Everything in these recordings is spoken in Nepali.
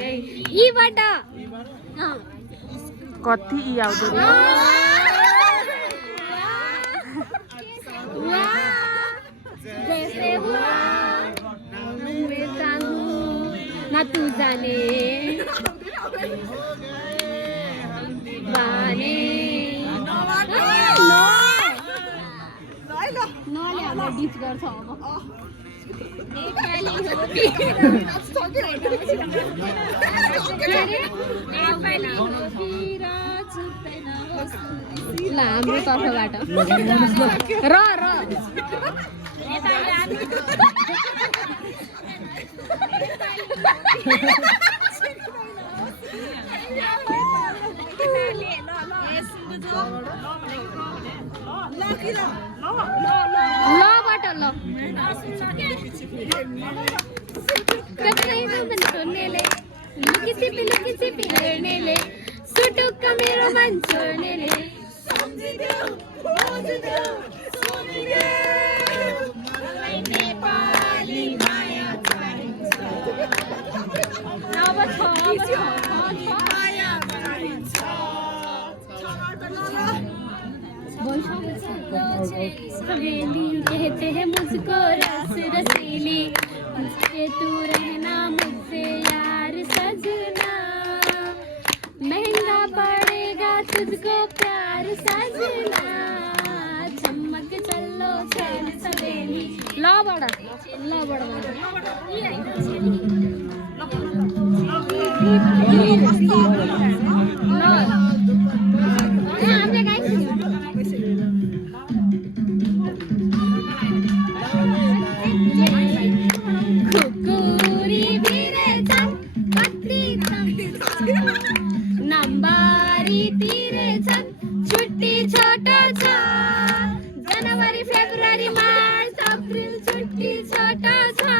गई ई बाटा कति ई आउँदो रे जैसे हुआ मैं चाहूं ना तू जाने बाने नले अब डिच गर्छ अब ल हाम्रो तर्फबाट र लबाट ल छोड्नेले लुकी हेर्नेले सुटुक्क मेरो मन छोड्नेले हवेली कहते हैं मुझको रस रसीली मुझसे तू रहना मुझसे यार सजना महंगा पड़ेगा तुझको प्यार सजना चमक चलो चल सवेली ला बड़ा नंबारी तिरे छन् छुट्टी छोटो छ जनवरी फेब्रुअरी मार्च अप्रिल छुट्टी छोटो छ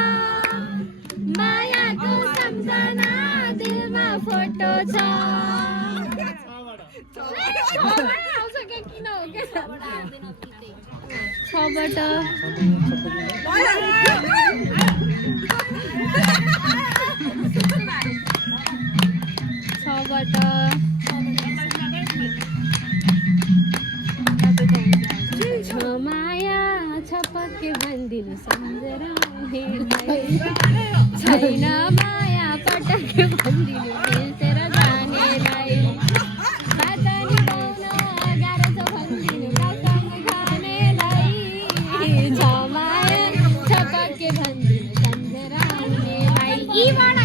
मायाको सम्झना दिलमा फोटो छ माया छपक्के भनिदिनु सम्झेर छैन माया पटक्के भनिदिनु बिर्सेर जानेलाई बाचा निभाउन गाह्रो छ भनिदिनु कसम खानेलाई छ माया छपक्के भनिदिनु सम्झेर आउनेलाई यीबाट